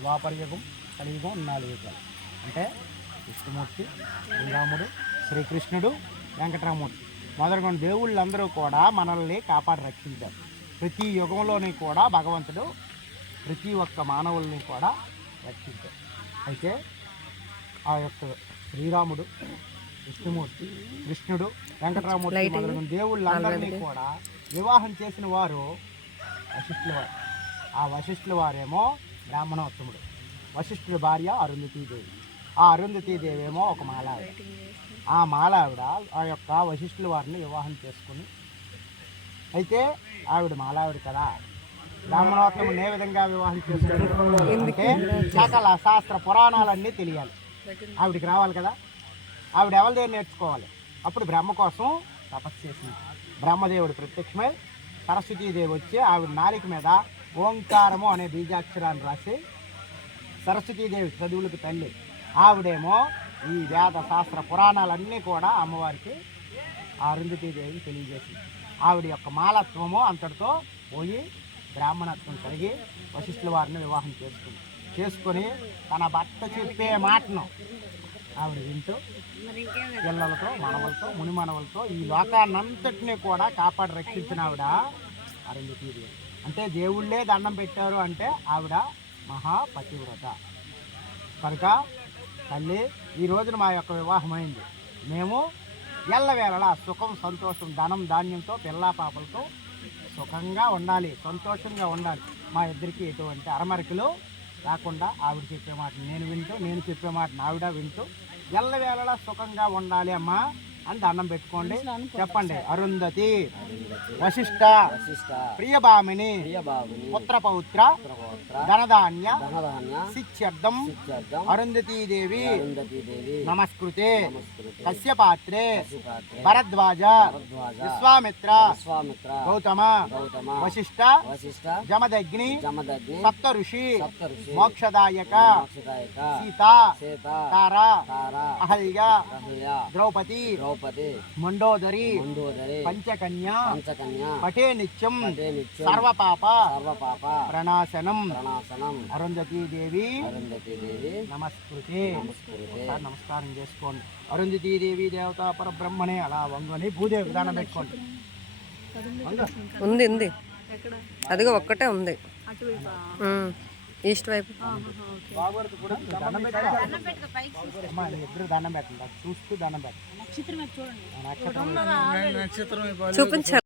ద్వాపర యుగం కలియుగం నాలుగు యుగాలు. అంటే విష్ణుమూర్తి శ్రీరాముడు శ్రీకృష్ణుడు వెంకటరామూర్తి. మొదలగున దేవుళ్ళందరూ కూడా మనల్ని కాపాడి రక్షించారు. ప్రతి యుగంలోని కూడా భగవంతుడు ప్రతి ఒక్క మానవుల్ని కూడా రక్షించారు. అయితే ఆ యొక్క శ్రీరాముడు విష్ణుమూర్తి కృష్ణుడు వెంకటరామూర్తి మొదలగున దేవుళ్ళందరినీ కూడా వివాహం చేసిన వారు వశిష్ఠుల వారు. ఆ వశిష్ఠుల వారేమో బ్రాహ్మణోత్తముడు. వశిష్ఠుడి భార్య అరుంధతీదేవి. ఆ అరుంధతీదేవి ఏమో ఒక మాలావిడ. ఆ మాలావిడ ఆ యొక్క వశిష్ఠుల వారిని వివాహం చేసుకుని అయితే ఆవిడ మాలావిడ కదా. బ్రాహ్మణోత్తముని ఏ విధంగా వివాహం చేసుకుని సకల శాస్త్ర పురాణాలన్నీ తెలియాలి. ఆవిడికి రావాలి కదా. ఆవిడ ఎవరి దగ్గర నేర్చుకోవాలి? అప్పుడు బ్రహ్మ కోసం తపస్సు చేసింది. బ్రహ్మదేవుడు ప్రత్యక్షమై సరస్వతీదేవి వచ్చి ఆవిడ నాలిక మీద ఓంకారము అనే బీజాక్షరాన్ని రాసి సరస్వతీదేవి చదువులకు తల్లి. ఆవిడేమో ఈ వేద శాస్త్ర పురాణాలన్నీ కూడా అమ్మవారికి ఆ అరుంధతీదేవిని తెలియజేసింది. ఆవిడ యొక్క మాలత్వము అంతటితో పోయి బ్రాహ్మణత్వం కలిగి వశిష్ఠుల వారిని వివాహం చేసుకుంది. చేసుకొని తన భర్త చెప్పే మాటను ఆవిడ వింటూ పిల్లలతో మనవలతో ముని మనవలతో ఈ లోకాన్నంతటినీ కూడా కాపాడి రక్షించిన ఆవిడ అరుంధతీదేవి. అంటే దేవుళ్ళే దండం పెట్టారు అంటే ఆవిడ మహాపతివ్రత. కనుక తల్లి ఈ రోజున మా యొక్క వివాహమైంది. మేము ఎల్లవేళలా సుఖం సంతోషం ధనం ధాన్యంతో పిల్లా పాపలతో సుఖంగా ఉండాలి సంతోషంగా ఉండాలి. మా ఇద్దరికి ఎటువంటి అరమరికలు రాకుండా ఆవిడ చెప్పే మాట నేను వింటూ నేను చెప్పే మాట ఆవిడ వింటూ ఎల్లవేళలా సుఖంగా ఉండాలి అమ్మా. అని దండం పెట్టుకోండి. చెప్పండి. అరుంధతి వశిష్ట ప్రియభామిని పుత్రపౌత్ర పుత్రపౌత్ర ధనధాన్య సిద్ధ్యర్థం అరుంధతీదేవి నమస్కృతే కశ్యపాత్రే కశ్యపాత్రే భరద్వాజ విశ్వామిత్ర గౌతమ వశిష్ట జమదగ్ని సప్త ఋషి మోక్షదాయక సీత తార అహల్య ద్రౌపది ద్రౌపది. మండోదరి. మండోదరి. పంచకన్య. పంచకన్య. పటే నిత్యం పటే నిత్యం. సర్వపాప. సర్వపాప. ప్రణాశనం. ప్రణాశనం. అరుంధతీదేవి. అరుంధతీదేవి. నమస్కృతే. నమస్కృతే. ఒకసారి నమస్కారం చేసుకోండి. అరుంధతీదేవి దేవతా పరబ్రహ్మణే అలా వంగని భూదేవి విధానం పెట్టుకోండి. ఉంది ఉంది. అదిగో ఒక్కటే ఉంది. ఈస్ట్ వైపు. చూపించాలి